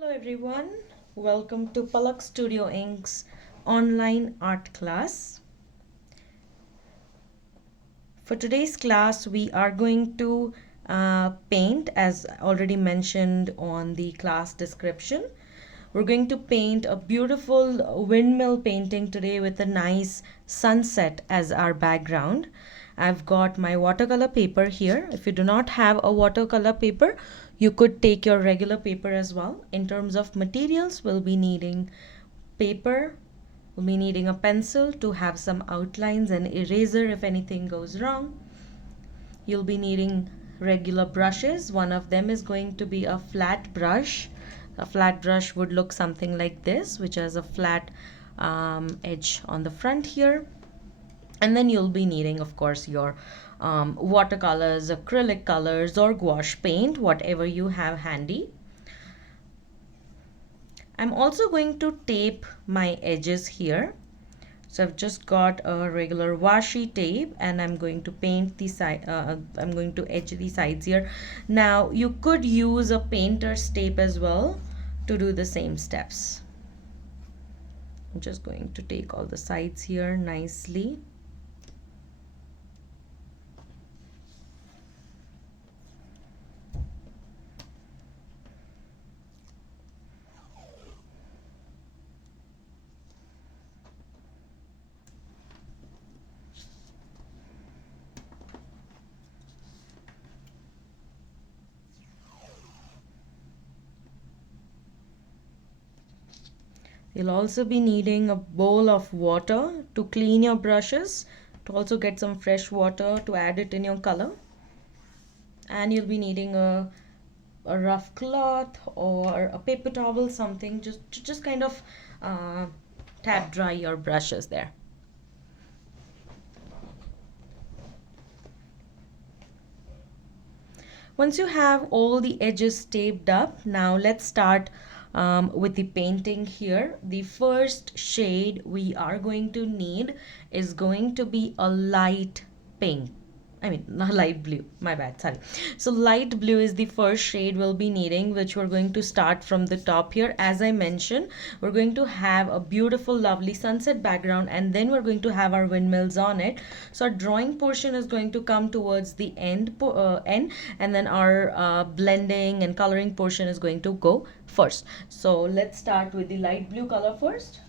Hello everyone, welcome to Palak Studio Inc.'s online art class. For today's class, we are going to paint, as already mentioned on the class description. We're going to paint a beautiful windmill painting today with a nice sunset as our background. I've got my watercolor paper here. If you do not have a watercolor paper, you could take your regular paper as well. In terms of materials, we'll be needing paper, we'll be needing a pencil to have some outlines and eraser if anything goes wrong. You'll be needing regular brushes. One of them is going to be a flat brush. A flat brush would look something like this, which has a flat edge on the front here. And then you'll be needing, of course, your watercolors, acrylic colors, or gouache paint, whatever you have handy. I'm also going to tape my edges here. So I've just got a regular washi tape and I'm going to paint the side, I'm going to edge the sides here. Now you could use a painter's tape as well to do the same steps. I'm just going to take all the sides here nicely. You'll also be needing a bowl of water to clean your brushes, to also get some fresh water to add it in your color. And you'll be needing a rough cloth or a paper towel, something just kind of tap dry your brushes there. Once you have all the edges taped up, now let's start with the painting here. The first shade we are going to need is going to be a light pink. Not light blue, my bad, sorry. So light blue is the first shade we'll be needing, which we're going to start from the top here. As I mentioned, we're going to have a beautiful, lovely sunset background, and then we're going to have our windmills on it. So our drawing portion is going to come towards the end, and then our blending and coloring portion is going to go first. So let's start with the light blue color first.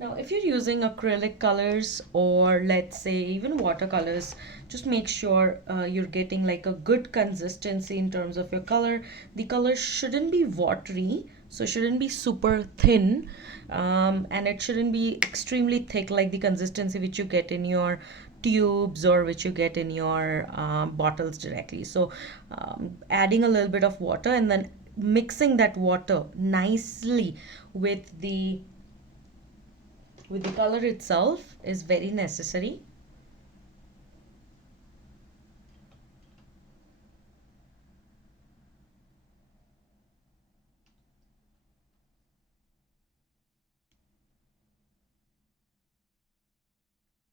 Now, if you're using acrylic colors or let's say even watercolors, just make sure you're getting like a good consistency in terms of your color. The color shouldn't be watery, so it shouldn't be super thin, and it shouldn't be extremely thick like the consistency which you get in your tubes or which you get in your bottles directly. So adding a little bit of water and then mixing that water nicely with the color itself is very necessary.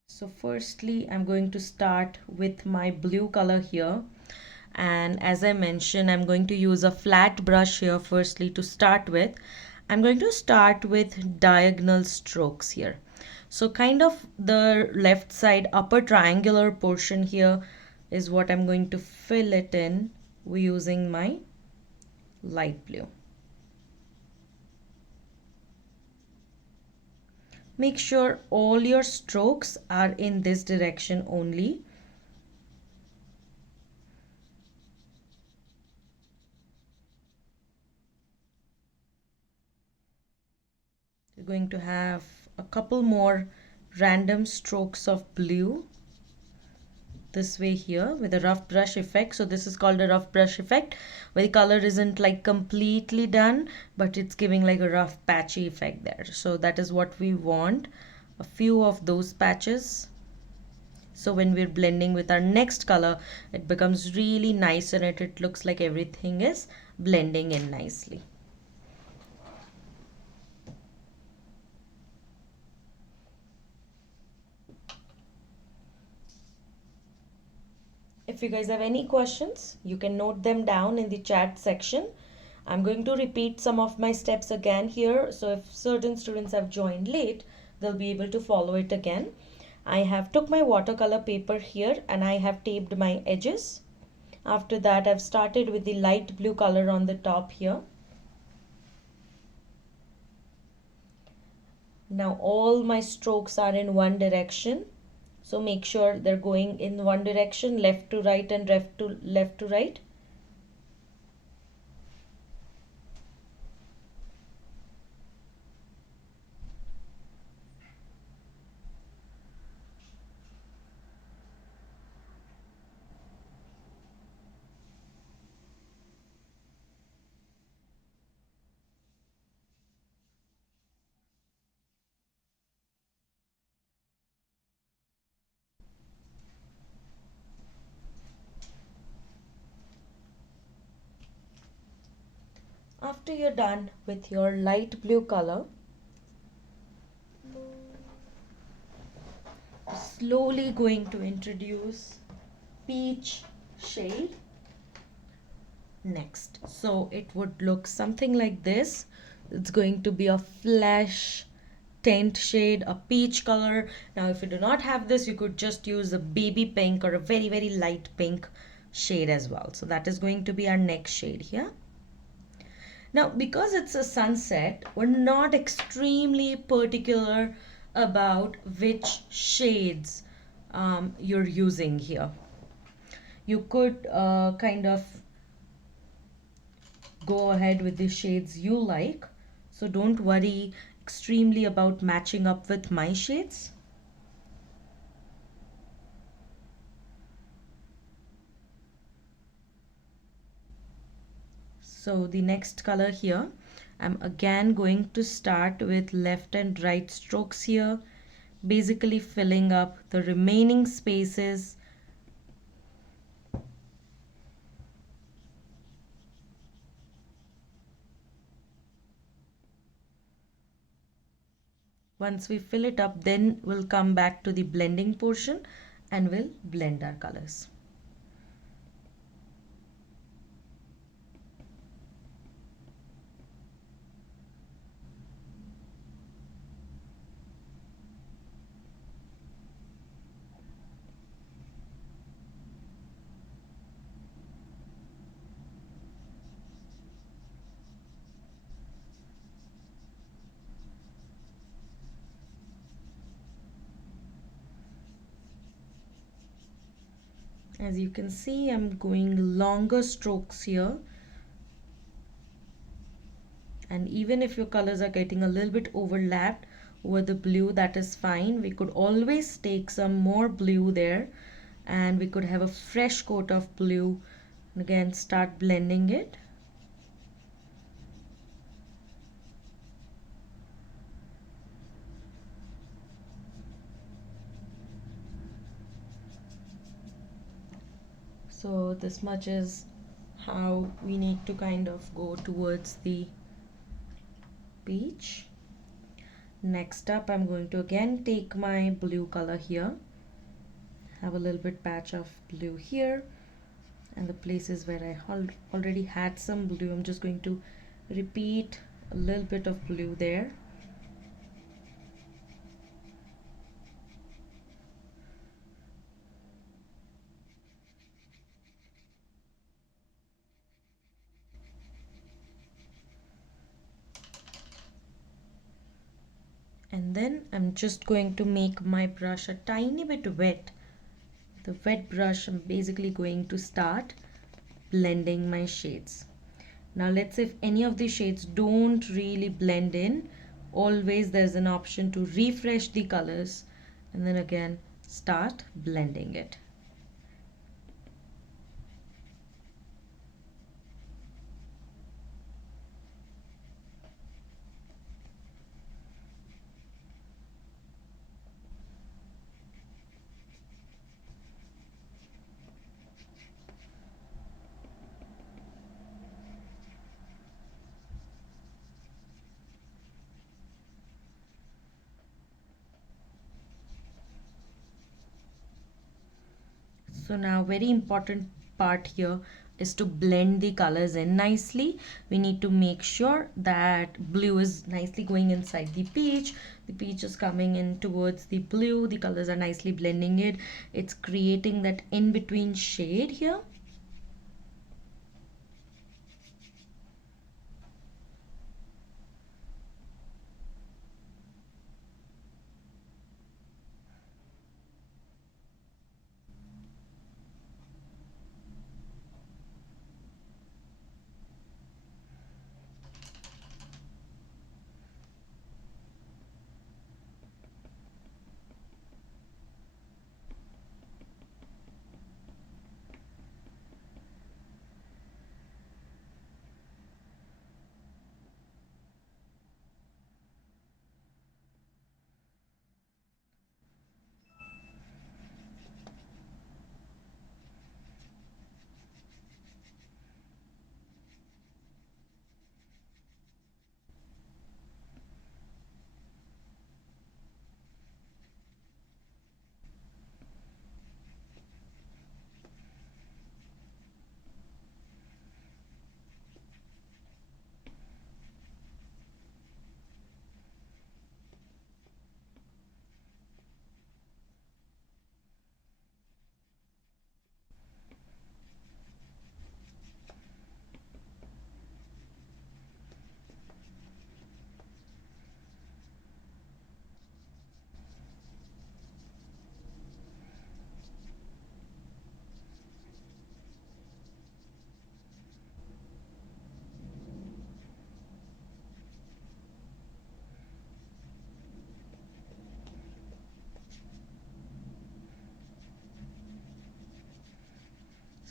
So firstly, I'm going to start with my blue color here. And as I mentioned, I'm going to use a flat brush here firstly to start with. I'm going to start with diagonal strokes here. So kind of the left side upper triangular portion here is what I'm going to fill it in using my light blue. Make sure all your strokes are in this direction only. You're going to have a couple more random strokes of blue this way here with a rough brush effect. So this is called a rough brush effect, where the color isn't like completely done, but it's giving like a rough patchy effect there. So that is what we want, a few of those patches. So when we're blending with our next color, it becomes really nice and it looks like everything is blending in nicely. If you guys have any questions, you can note them down in the chat section. I'm going to repeat some of my steps again here. So if certain students have joined late, they'll be able to follow it again. I have took my watercolor paper here and I have taped my edges. After that, I've started with the light blue color on the top here. Now all my strokes are in one direction. So make sure they're going in one direction, left to right and left to right. After you're done with your light blue color, slowly going to introduce peach shade next. So it would look something like this. It's going to be a flesh tint shade, a peach color. Now if you do not have this, you could just use a baby pink or a very very light pink shade as well. So that is going to be our next shade here. Now, because it's a sunset, we're not extremely particular about which shades you're using here. You could kind of go ahead with the shades you like. So don't worry extremely about matching up with my shades. So the next color here, I'm again going to start with left and right strokes here, basically filling up the remaining spaces. Once we fill it up, then we'll come back to the blending portion and we'll blend our colors. As you can see, I'm going longer strokes here. And even if your colors are getting a little bit overlapped over the blue, that is fine. We could always take some more blue there and we could have a fresh coat of blue and again start blending it. So this much is how we need to kind of go towards the peach. Next up, I'm going to again take my blue color here, have a little bit patch of blue here, and the places where I already had some blue, I'm just going to repeat a little bit of blue there. And then I'm just going to make my brush a tiny bit wet. The wet brush, I'm basically going to start blending my shades. Now let's say if any of the shades don't really blend in, always there's an option to refresh the colors and then again start blending it. So now very important part here is to blend the colors in nicely. We need to make sure that blue is nicely going inside the peach is coming in towards the blue, the colors are nicely blending it. It's creating that in between shade here.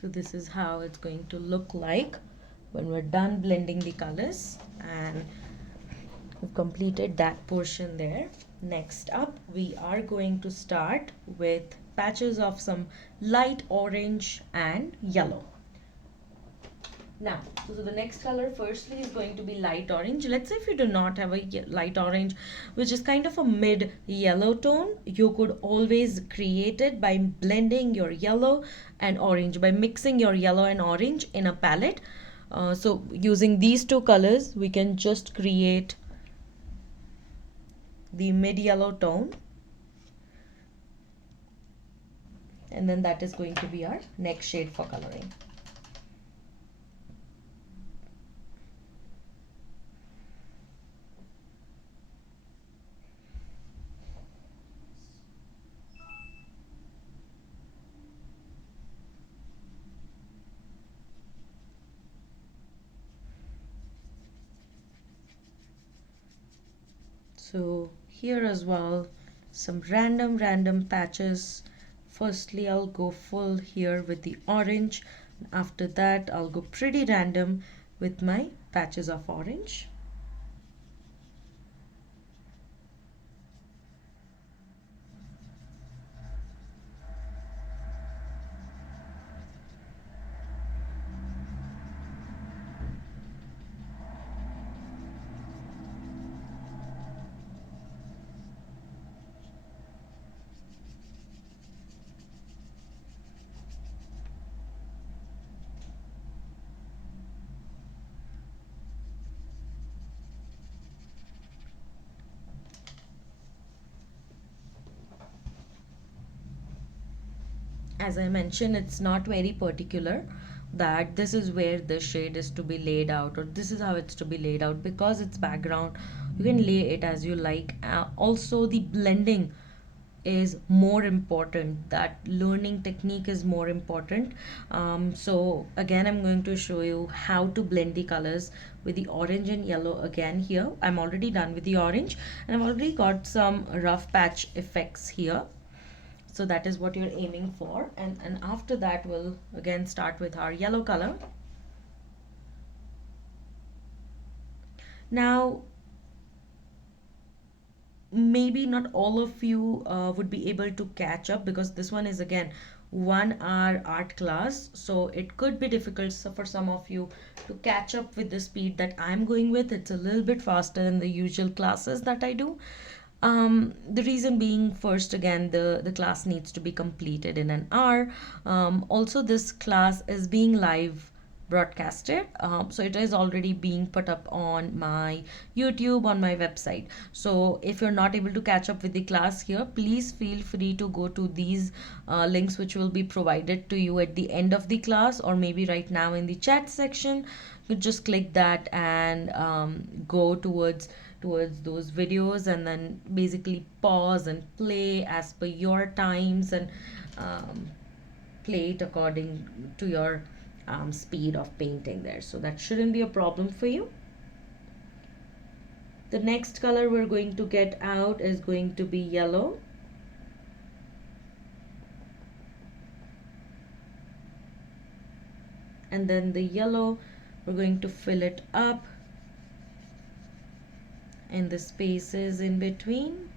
So this is how it's going to look like when we're done blending the colors, and we've completed that portion there. Next up, we are going to start with patches of some light orange and yellow. Now, so the next color firstly is going to be light orange. Let's say if you do not have a light orange, which is kind of a mid yellow tone, you could always create it by blending your yellow and orange, by mixing your yellow and orange in a palette. So using these two colors, we can just create the mid yellow tone, and then that is going to be our next shade for coloring. So here as well, some random patches. Firstly, I'll go full here with the orange. After that, I'll go pretty random with my patches of orange. As I mentioned, it's not very particular that this is where the shade is to be laid out, or this is how it's to be laid out, because it's background. You can lay it as you like. Also, the blending is more important. That learning technique is more important. So again, I'm going to show you how to blend the colors with the orange and yellow. Again, here I'm already done with the orange, and I've already got some rough patch effects here. So that is what you're aiming for, and after that we'll again start with our yellow color. Now, maybe not all of you would be able to catch up, because this one is again 1 hour art class, so it could be difficult for some of you to catch up with the speed that I'm going with. It's a little bit faster than the usual classes that I do. The reason being, first again, the class needs to be completed in an hour. Also, this class is being live broadcasted, so it is already being put up on my YouTube, on my website. So if you're not able to catch up with the class here, please feel free to go to these links which will be provided to you at the end of the class, or maybe right now in the chat section. You just click that and go towards those videos, and then basically pause and play as per your times, and um, play it according to your speed of painting there. So that shouldn't be a problem for you. The next color we're going to get out is going to be yellow. And then the yellow, we're going to fill it up in the spaces in between.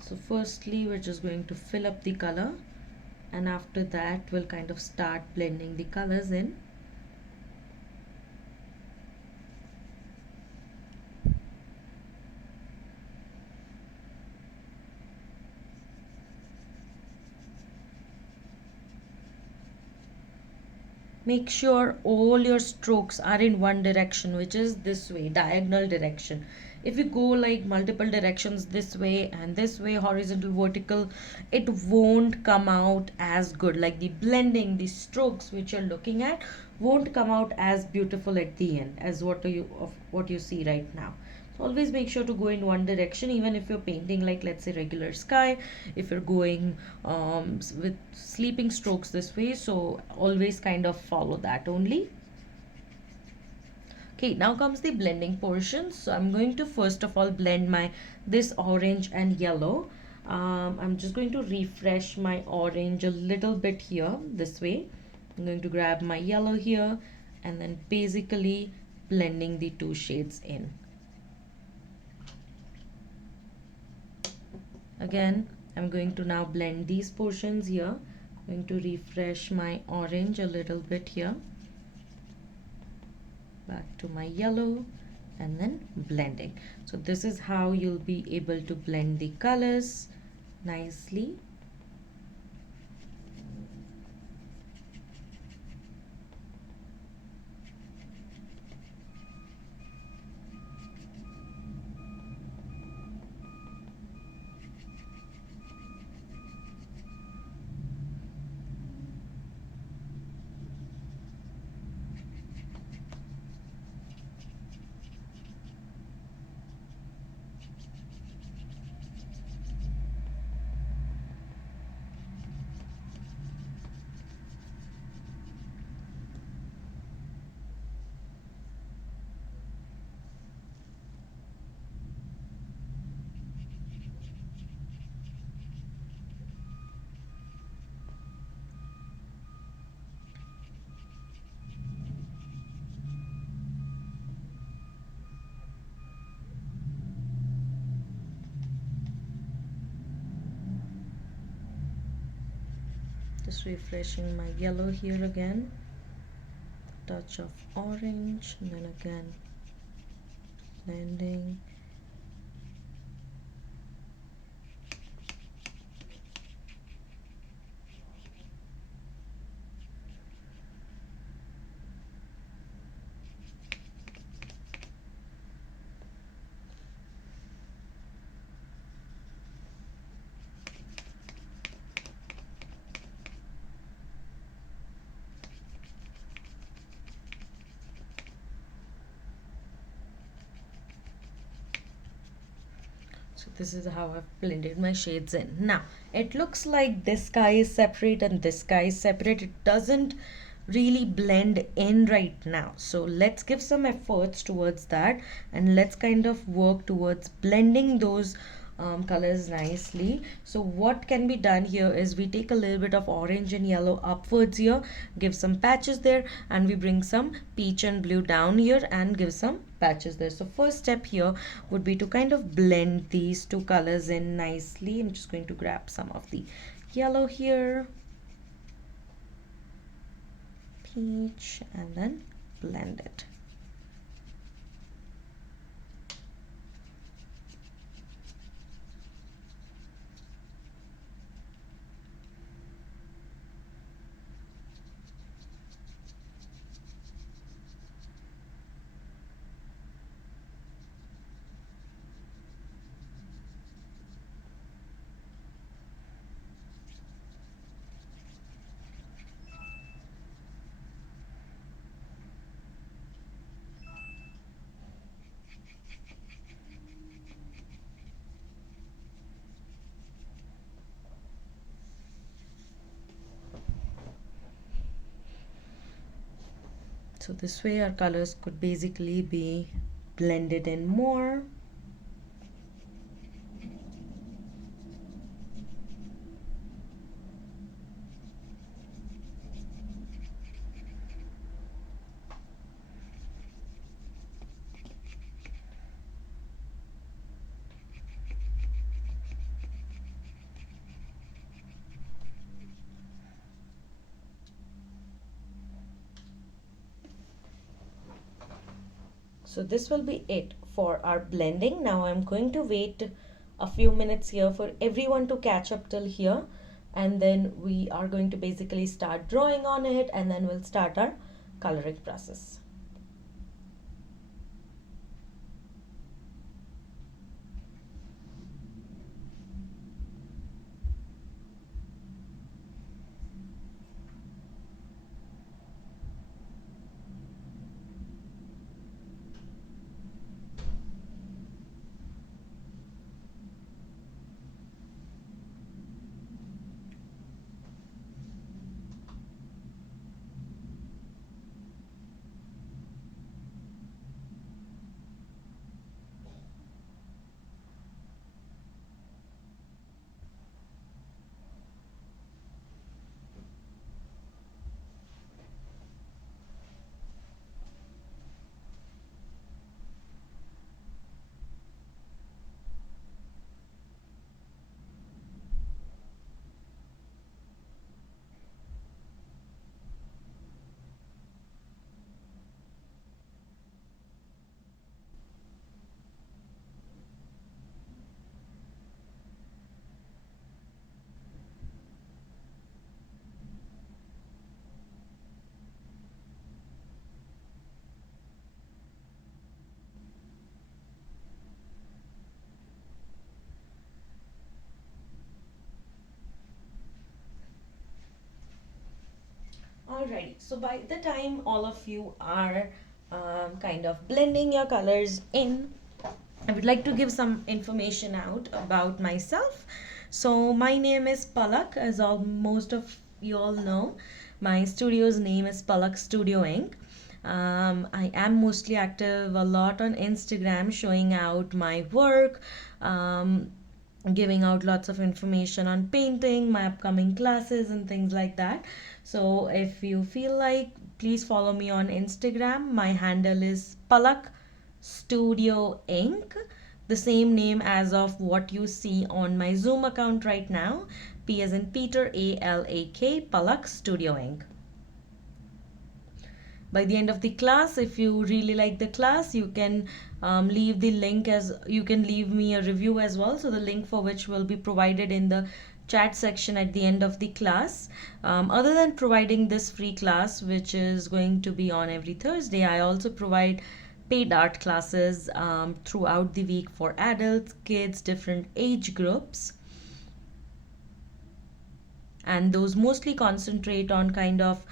So firstly, we're just going to fill up the color, and after that we'll kind of start blending the colors in. Make sure all your strokes are in one direction, which is this way, diagonal direction. If you go like multiple directions, this way and this way, horizontal, vertical, it won't come out as good. Like the blending, the strokes which you're looking at won't come out as beautiful at the end as what you see right now. So always make sure to go in one direction, even if you're painting like, let's say, regular sky. If you're going with sleeping strokes this way, so always kind of follow that only. Okay, now comes the blending portion. So I'm going to first of all blend this orange and yellow. I'm just going to refresh my orange a little bit here, this way. I'm going to grab my yellow here, and then basically blending the two shades in. Again, I'm going to now blend these portions here. I'm going to refresh my orange a little bit here. Back to my yellow, and then blending. So this is how you'll be able to blend the colors nicely. Just refreshing my yellow here again, touch of orange, and then again blending. So this is how I've blended my shades in. Now it looks like this sky is separate and this sky is separate. It doesn't really blend in right now. So let's give some efforts towards that, and let's kind of work towards blending those colors nicely. So what can be done here is we take a little bit of orange and yellow upwards here, give some patches there, and we bring some peach and blue down here and give some patches there. So first step here would be to kind of blend these two colors in nicely. I'm just going to grab some of the yellow here, peach, and then blend it. So this way our colors could basically be blended in more. So this will be it for our blending. Now I'm going to wait a few minutes here for everyone to catch up till here, and then we are going to basically start drawing on it, and then we'll start our coloring process. Alrighty, so by the time all of you are kind of blending your colors in, I would like to give some information out about myself. So my name is Palak, as all most of you all know. My studio's name is Palak Studio Inc. I am mostly active a lot on Instagram, showing out my work, giving out lots of information on painting, my upcoming classes, and things like that. So if you feel like, please follow me on Instagram. My handle is Palak Studio Inc., the same name as of what you see on my Zoom account right now. P as in Peter, ALAK, Palak Studio Inc. By the end of the class, if you really like the class, you can leave the link, as you can leave me a review as well. So the link for which will be provided in the chat section at the end of the class. Other than providing this free class, which is going to be on every Thursday, I also provide paid art classes throughout the week for adults, kids, different age groups. and those mostly concentrate on kind of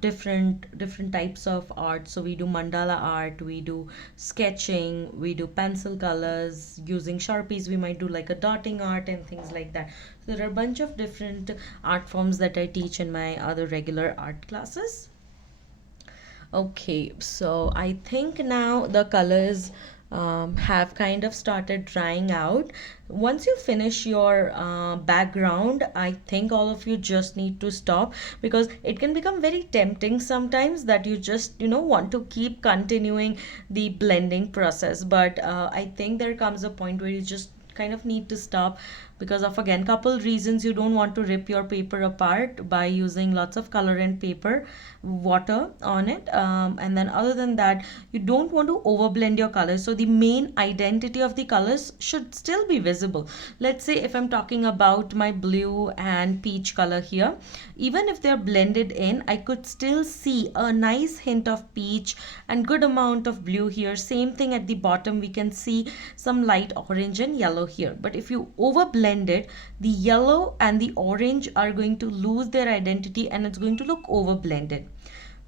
different types of art. So we do mandala art, we do sketching, we do pencil colors using sharpies, we might do like a dotting art and things like that. So there are a bunch of different art forms that I teach in my other regular art classes. Okay, so I think now the colors have kind of started drying out. Once you finish your background, I think all of you just need to stop, because it can become very tempting sometimes that you just, want to keep continuing the blending process. But I think there comes a point where you just kind of need to stop, because of, again, couple reasons. You don't want to rip your paper apart by using lots of color and paper water on it, and then other than that, you don't want to overblend your colors. So the main identity of the colors should still be visible. Let's say if I'm talking about my blue and peach color here, even if they're blended in, I could still see a nice hint of peach and good amount of blue here. Same thing at the bottom, we can see some light orange and yellow here. But if you overblend it, the yellow and the orange are going to lose their identity and it's going to look overblended.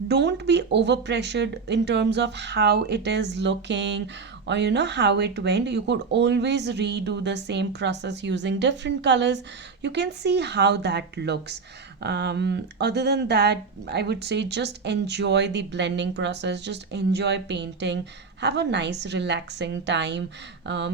Don't be overpressured in terms of how it is looking, or how it went. You could always redo the same process using different colors. You can see how that looks. Other than that, I would say just enjoy the blending process, just enjoy painting, have a nice relaxing time.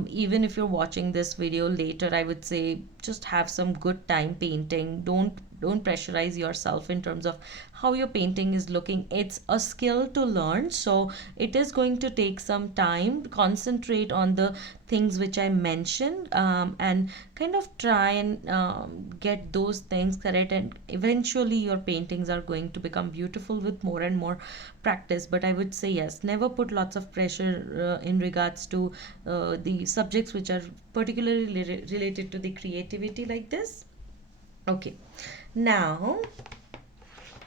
Even if you're watching this video later, I would say just have some good time painting. Don't pressurize yourself in terms of how your painting is looking. It's a skill to learn, so it is going to take some time. Concentrate on the things which I mentioned, and kind of try and get those things correct, and eventually your paintings are going to become beautiful with more and more practice. But I would say, yes, never put lots of pressure in regards to the subjects which are particularly related to the creativity like this. Okay, now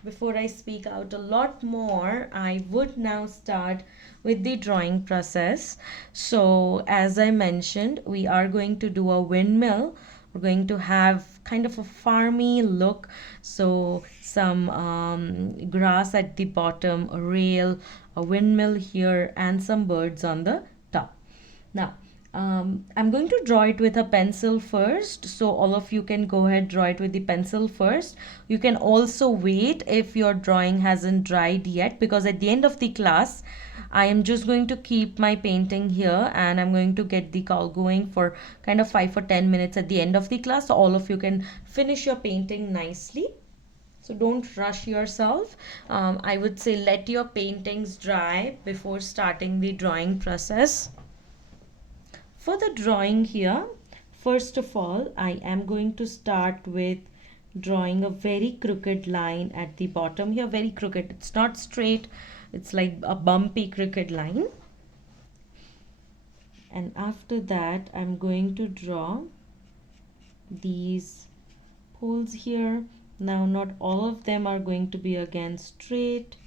before I speak out a lot more, I would now start with the drawing process. So as I mentioned, we are going to do a windmill. We're going to have kind of a farmy look. So some grass at the bottom, a rail, a windmill here, and some birds on the top. Now, I'm going to draw it with a pencil first, so all of you can go ahead, draw it with the pencil first. You can also wait if your drawing hasn't dried yet, because at the end of the class I am just going to keep my painting here and I'm going to get the call going for kind of 5 or 10 minutes at the end of the class, so all of you can finish your painting nicely. So don't rush yourself. I would say let your paintings dry before starting the drawing process. For the drawing here, first of all, I am going to start with drawing a very crooked line at the bottom here. Very crooked. It's not straight. It's like a bumpy crooked line. And after that, I'm going to draw these poles here. Now, not all of them are going to be again straight.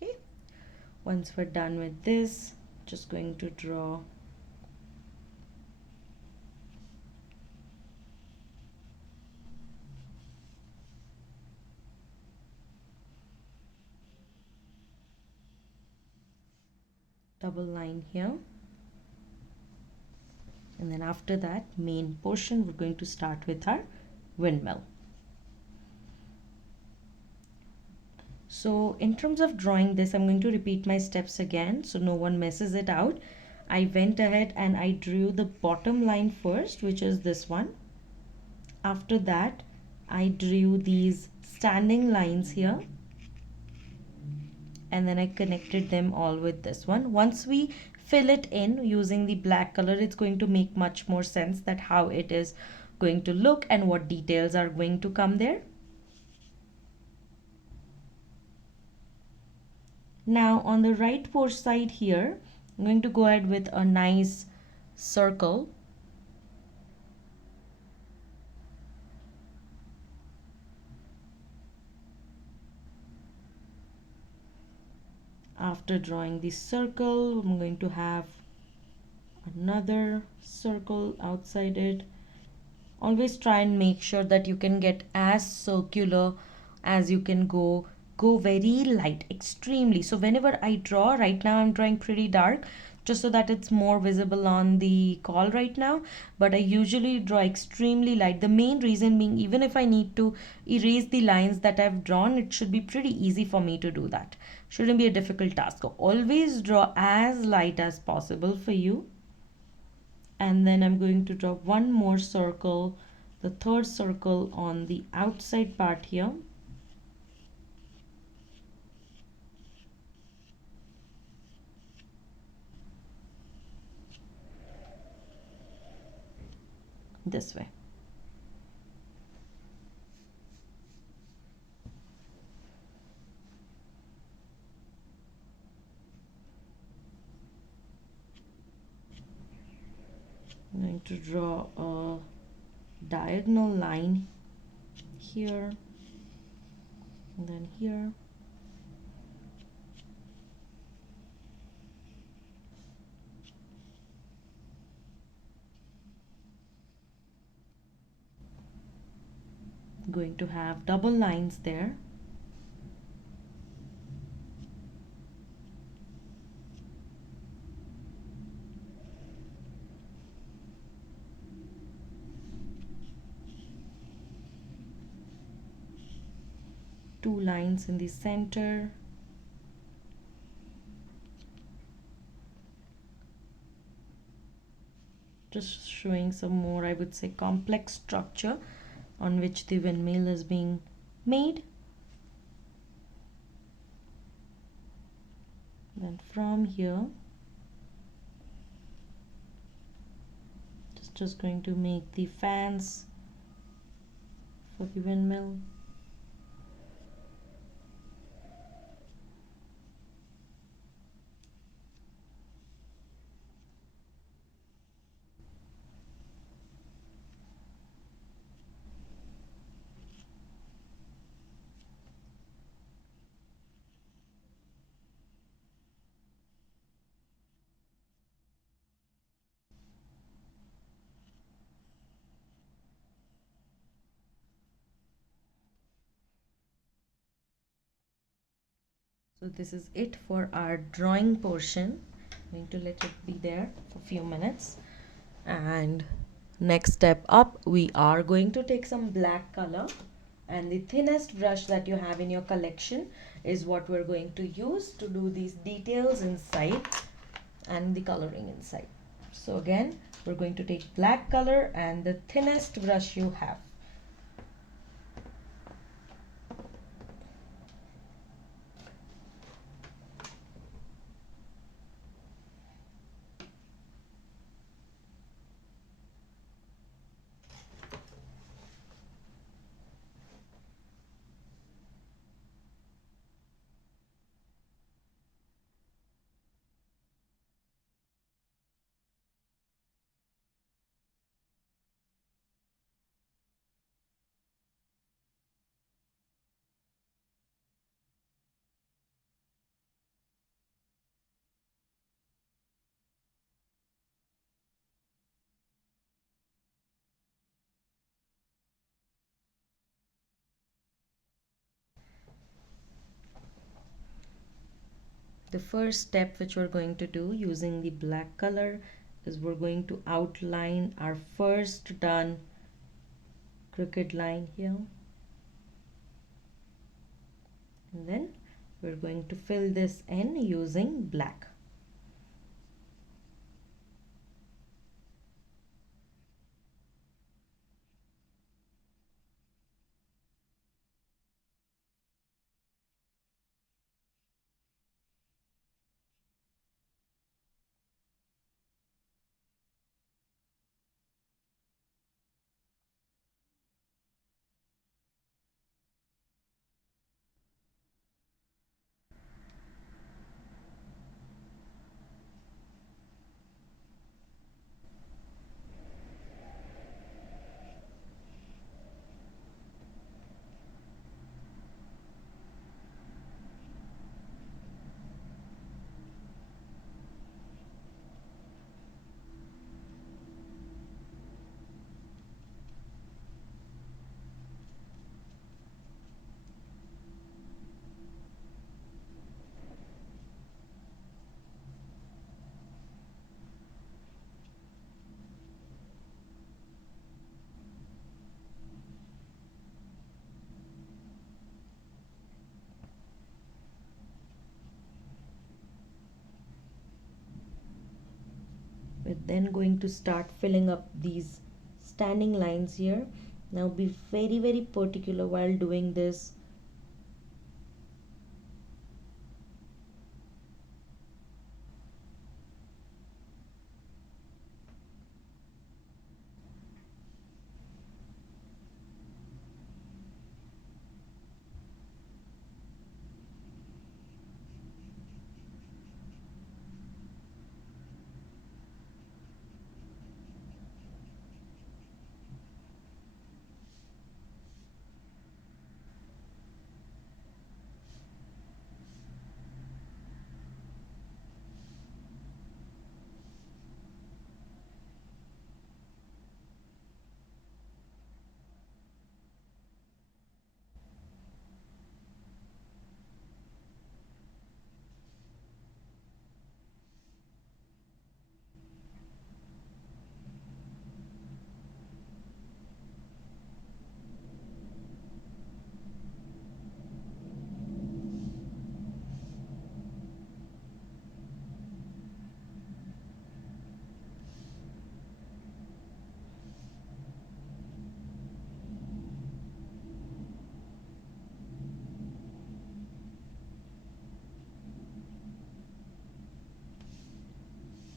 Okay, once we're done with this, just going to draw double line here, and then after that main portion we're going to start with our windmill. So in terms of drawing this, I'm going to repeat my steps again so no one messes it out. I went ahead and I drew the bottom line first, which is this one. After that, I drew these standing lines here, and then I connected them all with this one. Once we fill it in using the black color, it's going to make much more sense that how it is going to look and what details are going to come there. Now on the right pore side here, I'm going to go ahead with a nice circle. After drawing the circle, I'm going to have another circle outside it. Always try and make sure that you can get as circular as you can go very light, extremely. So whenever I draw, right now I'm drawing pretty dark just so that it's more visible on the call right now, but I usually draw extremely light. The main reason being, even if I need to erase the lines that I've drawn, it should be pretty easy for me to do that. Shouldn't be a difficult task. So always draw as light as possible for you. And then I'm going to draw one more circle, the third circle on the outside part here. This way. I'm going to draw a diagonal line here and then here. Going to have double lines there. Two lines in the center. Just showing some more, I would say, complex structure on which the windmill is being made. Then from here, just going to make the fans for the windmill. So this is it for our drawing portion. I'm going to let it be there for a few minutes. And next step up, we are going to take some black color, and the thinnest brush that you have in your collection is what we're going to use to do these details inside and the coloring inside. So again, we're going to take black color and the thinnest brush you have. The first step which we're going to do using the black color is we're going to outline our first done crooked line here, and then we're going to fill this in using black. We're then going to start filling up these standing lines here. Now be very, very particular while doing this.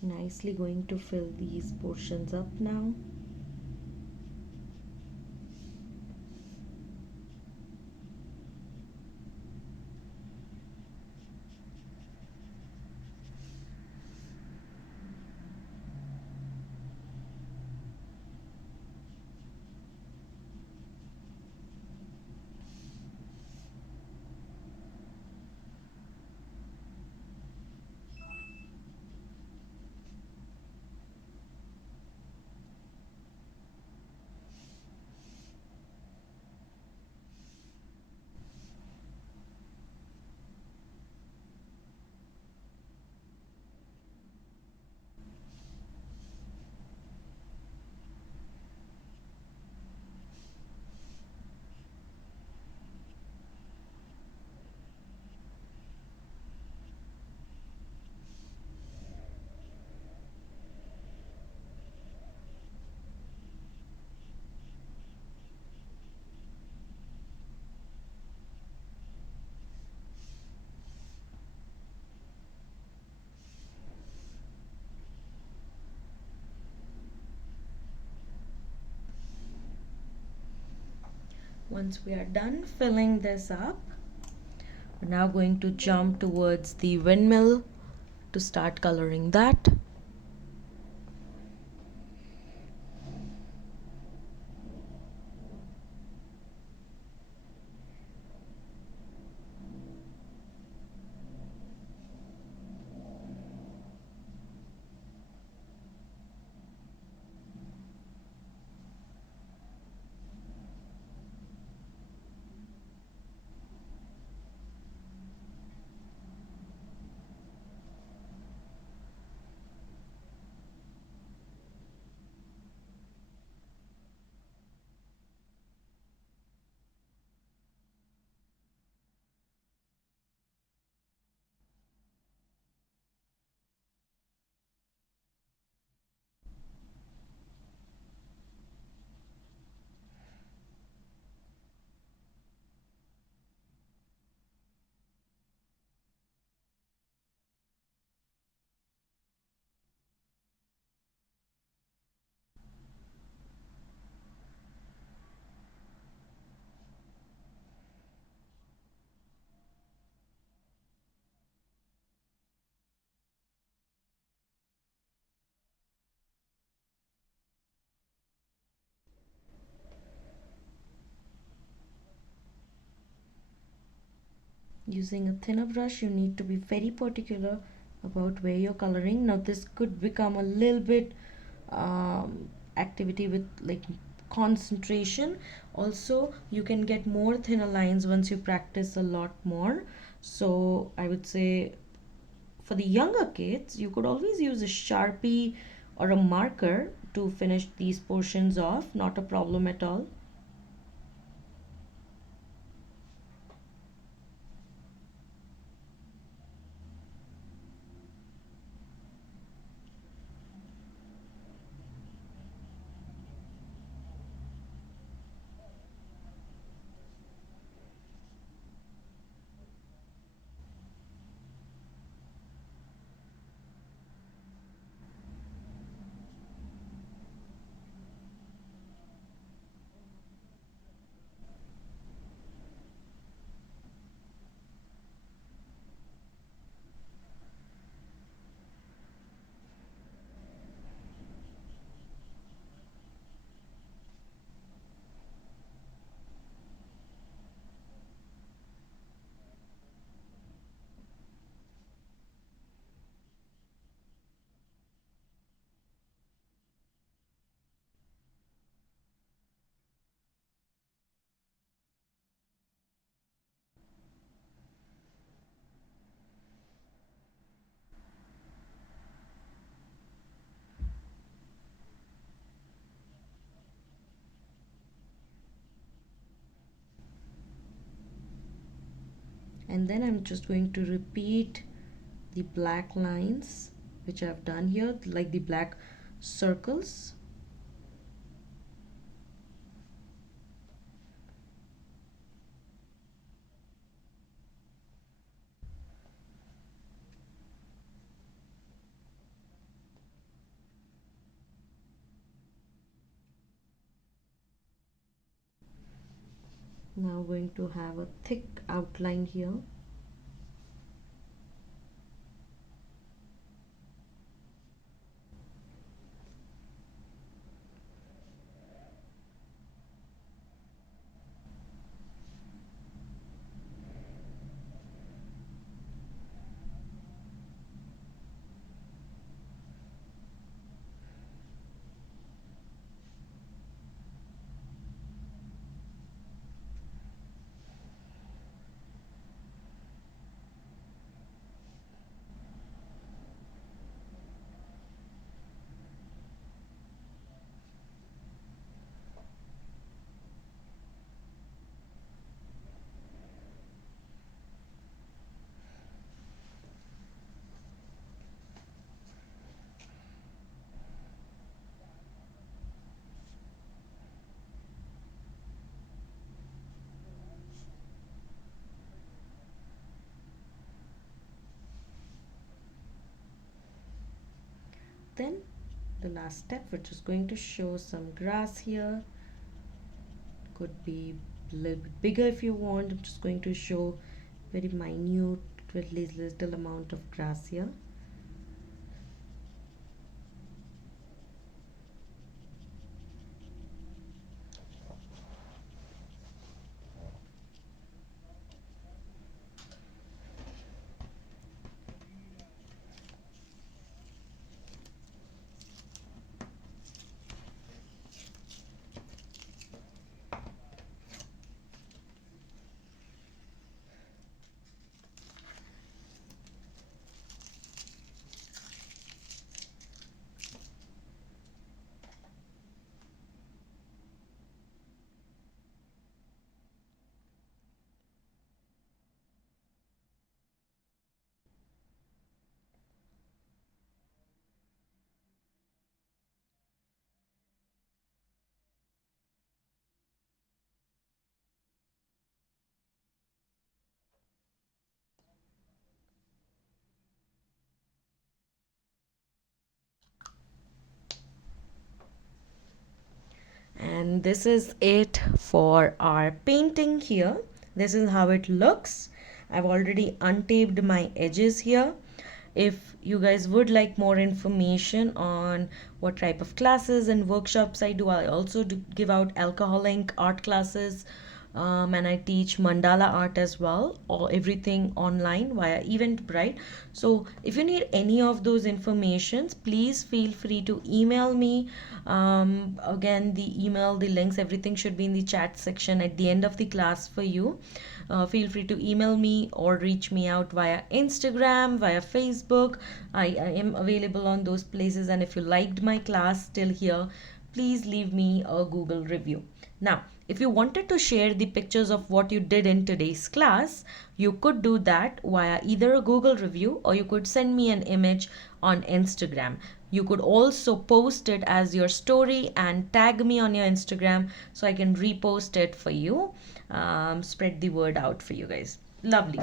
Nicely going to fill these portions up now. Once we are done filling this up, we're now going to jump towards the windmill to start coloring that. Using a thinner brush, you need to be very particular about where you're coloring. Now this could become a little bit activity with like concentration. Also, you can get more thinner lines once you practice a lot more. So I would say for the younger kids, you could always use a Sharpie or a marker to finish these portions off, not a problem at all. And then I'm just going to repeat the black lines which I've done here, like the black circles. Now going to have a thick outline here. Then the last step, which is going to show some grass here. Could be a little bit bigger if you want. I'm just going to show very minute, very little amount of grass here. And this is it for our painting here. This is how it looks. I've already untaped my edges here. If you guys would like more information on what type of classes and workshops I do, I also do give out alcohol ink art classes, and I teach mandala art as well, or everything online via Eventbrite. So if you need any of those informations, please feel free to email me. Again, the email, the links, everything should be in the chat section at the end of the class for you. Feel free to email me or reach me out via Instagram, via Facebook. I am available on those places. And if you liked my class till here, please leave me a Google review. Now, if you wanted to share the pictures of what you did in today's class, you could do that via either a Google review or you could send me an image on Instagram. You could also post it as your story and tag me on your Instagram so I can repost it for you. Spread the word out for you guys. Lovely.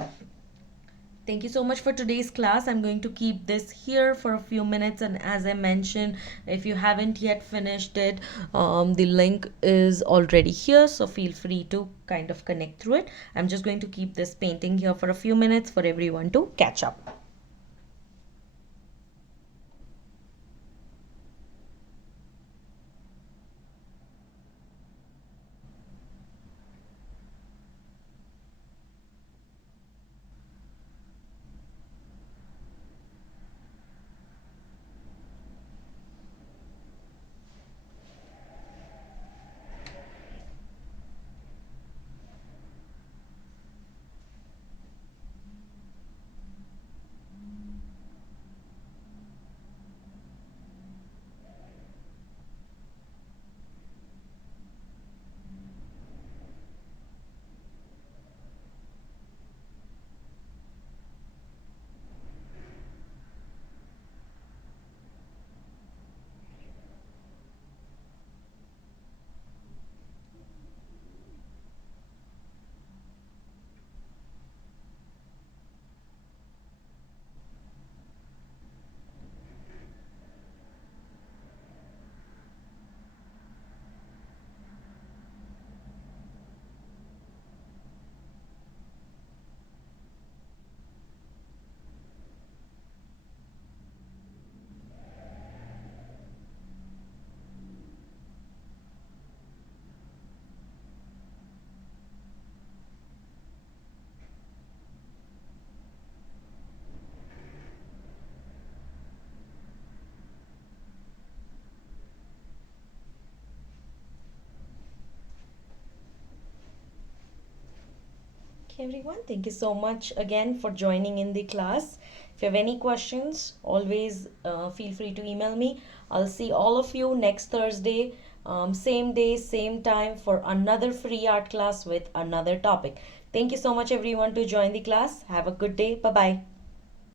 Thank you so much for today's class. I'm going to keep this here for a few minutes, and as I mentioned, if you haven't yet finished it, the link is already here, so feel free to kind of connect through it. I'm just going to keep this painting here for a few minutes for everyone to catch up. Okay, everyone, thank you so much again for joining in the class. If you have any questions, always feel free to email me. I'll see all of you next Thursday, same day, same time for another free art class with another topic. Thank you so much, everyone, to join the class. Have a good day. Bye bye.